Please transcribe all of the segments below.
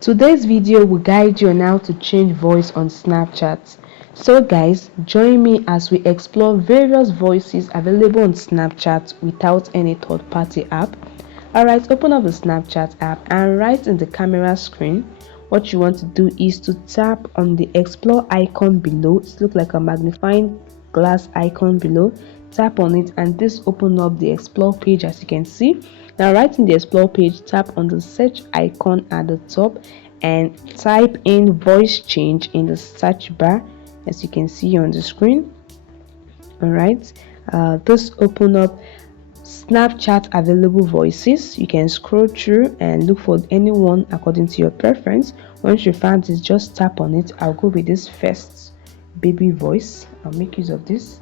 Today's video will guide you on how to change voice on Snapchat. So guys, join me as we explore various voices available on Snapchat without any third-party app. Alright, open up the Snapchat app and right in the camera screen, what you want to do is to tap on the explore icon below. It looks like a magnifying glass icon below. Tap on it and this open up the explore page. As you can see, now right in the explore page, tap on the search icon at the top and type in voice change in the search bar, as you can see on the screen. All right, this open up Snapchat available voices. You can scroll through and look for anyone according to your preference. Once you find this, just tap on it. I'll go with this first baby voice. I'll make use of this.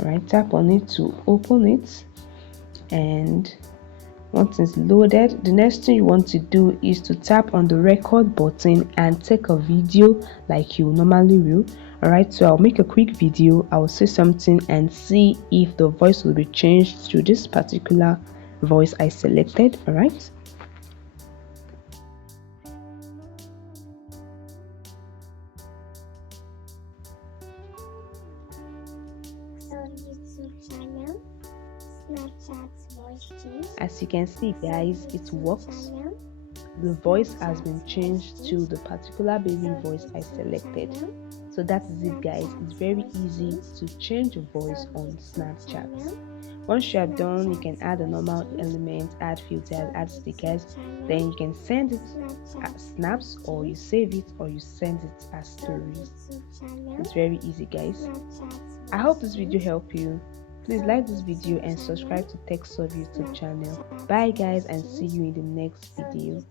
All right, tap on it to open it, and once it's loaded, the next thing you want to do is to tap on the record button and take a video like you normally will. Alright, so I'll make a quick video. I'll say something and see if the voice will be changed to this particular voice I selected. Alright. YouTube channel, Snapchat's voice change. As you can see guys, it works. The voice has been changed to the particular baby voice I selected. So that is it guys. It's very easy to change your voice on Snapchat. Once you are done, you can add a normal element, add filters, add stickers. Then you can send it as snaps, or you save it, or you send it as stories. It's very easy guys. I hope this video helped you. Please like this video and subscribe to TechSolve YouTube channel. Bye guys, and see you in the next video.